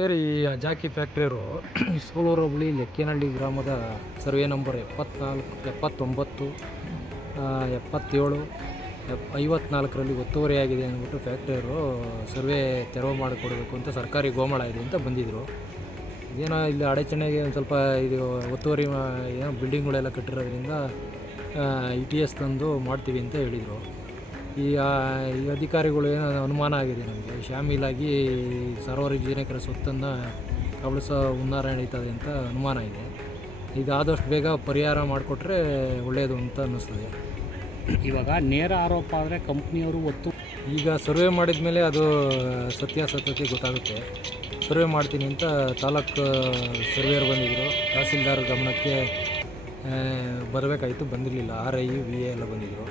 Server ಈ ಅಜಾಕಿ ಫ್ಯಾಕ್ಟ್ರಿಯವರು ಸೋಲೂರು ಹೋಬಳಿ ಲೆಕ್ಕೇನಹಳ್ಳಿ ಗ್ರಾಮದ survey number 74, 79, 57, 54ರಲ್ಲಿ ಒತ್ತುವರಿಯಾಗಿದೆ ಅಂದ್ಬಿಟ್ಟು ಫ್ಯಾಕ್ಟ್ರಿಯವರು ಸರ್ವೆ ತೆರವು ಮಾಡಿಕೊಡಬೇಕು ಅಂತ ಸರ್ಕಾರಿ ಗೋಮಾಳ ಇದೆ ಅಂತ ಬಂದಿದ್ದರು. ಏನೋ ಇಲ್ಲಿ ಅಡಚಣೆಗೆ ಒಂದು ಸ್ವಲ್ಪ ಇದು ಒತ್ತುವರಿ ಏನೋ ಬಿಲ್ಡಿಂಗ್ಗಳೆಲ್ಲ ಕಟ್ಟಿರೋದ್ರಿಂದ ETS ತಂದು ಮಾಡ್ತೀವಿ ಅಂತ ಹೇಳಿದರು. ಈ ಅಧಿಕಾರಿಗಳು ಏನೋ ಅನುಮಾನ ಆಗಿದೆ ನಮಗೆ, ಶಾಮೀಲಾಗಿ ಸಾರ್ವಜನಿಕರ ಸ್ವತ್ತನ್ನು ಕಬಳಿಸೋ ಹುನ್ನಾರ ನಡೀತದೆ ಅಂತ ಅನುಮಾನ ಇದೆ. ಇದಾದಷ್ಟು ಬೇಗ ಪರಿಹಾರ ಮಾಡಿಕೊಟ್ರೆ ಒಳ್ಳೆಯದು ಅಂತ ಅನ್ನಿಸ್ತದೆ. ಇವಾಗ ನೇರ ಆರೋಪ ಆದರೆ ಕಂಪ್ನಿಯವರು ಈಗ ಸರ್ವೆ ಮಾಡಿದ ಮೇಲೆ ಅದು ಸತ್ಯಾಸತ್ಯತೆ ಗೊತ್ತಾಗುತ್ತೆ. ಸರ್ವೆ ಮಾಡ್ತೀನಿ ಅಂತ ತಾಲೂಕು ಸರ್ವೇಯರ್ ಬಂದಿದ್ದರು, ತಹಸೀಲ್ದಾರ್ ಗಮನಕ್ಕೆ ಬರಬೇಕಾಯಿತು, ಬಂದಿರಲಿಲ್ಲ. RI VA ಎಲ್ಲ ಬಂದಿದ್ದರು.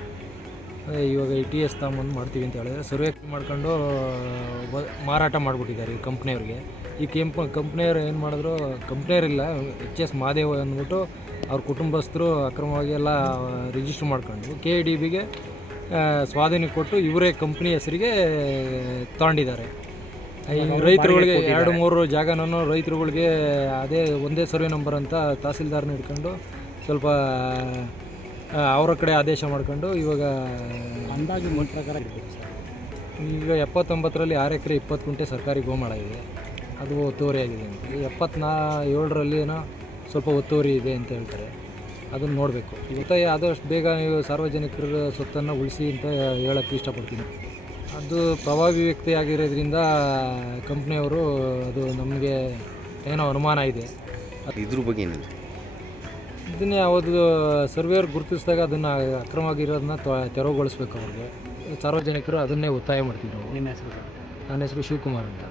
ಇವಾಗ ETS ತಗೊಂಬಂದು ಮಾಡ್ತೀವಿ ಅಂತ ಹೇಳಿದ್ರೆ ಸರ್ವೆ ಮಾಡ್ಕೊಂಡು ಮಾರಾಟ ಮಾಡಿಬಿಟ್ಟಿದ್ದಾರೆ ಈ ಕಂಪ್ನಿಯವ್ರಿಗೆ. ಈ ಕಂಪ್ನಿಯವ್ರು ಏನು ಮಾಡಿದ್ರು, ಕಂಪ್ನಿಯವರಿಲ್ಲ HS ಮಹಾದೇವ್ ಅಂದ್ಬಿಟ್ಟು ಅವ್ರ ಕುಟುಂಬಸ್ಥರು ಅಕ್ರಮವಾಗಿ ಎಲ್ಲ ರಿಜಿಸ್ಟ್ರ್ ಮಾಡ್ಕೊಂಡು KDBಗೆ ಸ್ವಾಧೀನಕ್ಕೆ ಕೊಟ್ಟು ಇವರೇ ಕಂಪ್ನಿ ಹೆಸರಿಗೆ ತಗೊಂಡಿದ್ದಾರೆ. ಈ ರೈತರುಗಳಿಗೆ 2-3 ಜಾಗನೂ ರೈತರುಗಳಿಗೆ ಅದೇ ಒಂದೇ ಸರ್ವೆ ನಂಬರ್ ಅಂತ ತಹಸೀಲ್ದಾರ್ನ ಹಿಡ್ಕೊಂಡು ಸ್ವಲ್ಪ ಅವರ ಕಡೆ ಆದೇಶ ಮಾಡ್ಕೊಂಡು ಇವಾಗ ಅಂದಾಜು ಪ್ರಕಾರ ಈಗ 79ರಲ್ಲಿ 6 ಎಕರೆ 20 ಗುಂಟೆ ಸರ್ಕಾರಿ ಗೋಮಾಳ ಇದೆ, ಅದು ಒತ್ತುವರಿಯಾಗಿದೆ ಅಂತ. 77ರಲ್ಲಿ ಏನೋ ಸ್ವಲ್ಪ ಒತ್ತುವರಿ ಇದೆ ಅಂತ ಹೇಳ್ತಾರೆ, ಅದನ್ನು ನೋಡಬೇಕು. ಇವತ್ತು ಆದಷ್ಟು ಬೇಗ ನೀವು ಸಾರ್ವಜನಿಕರ ಸ್ವತ್ತನ್ನು ಉಳಿಸಿ ಅಂತ ಹೇಳೋಕ್ಕೆ ಇಷ್ಟಪಡ್ತೀನಿ. ಅದು ಪ್ರಭಾವಿ ವ್ಯಕ್ತಿ ಆಗಿರೋದ್ರಿಂದ ಕಂಪ್ನಿಯವರು ಅದು ನಮಗೆ ಏನೋ ಅನುಮಾನ ಇದೆ. ಇದ್ರ ಬಗ್ಗೆ ಏನಿದೆ, ಇದನ್ನೇ ಯಾವುದು ಸರ್ವೇಯರ್ ಗುರುತಿಸಿದಾಗ ಅದನ್ನು ಅಕ್ರಮವಾಗಿರೋದನ್ನ ತೆರವುಗೊಳಿಸ್ಬೇಕು. ಅವ್ರಿಗೆ ಸಾರ್ವಜನಿಕರು ಅದನ್ನೇ ಒತ್ತಾಯ ಮಾಡ್ತೀವಿ ನಾವು. ನಿಮ್ಮ ಹೆಸರು? ನನ್ನ ಹೆಸರು ಶಿವಕುಮಾರ್ ಅಂತ.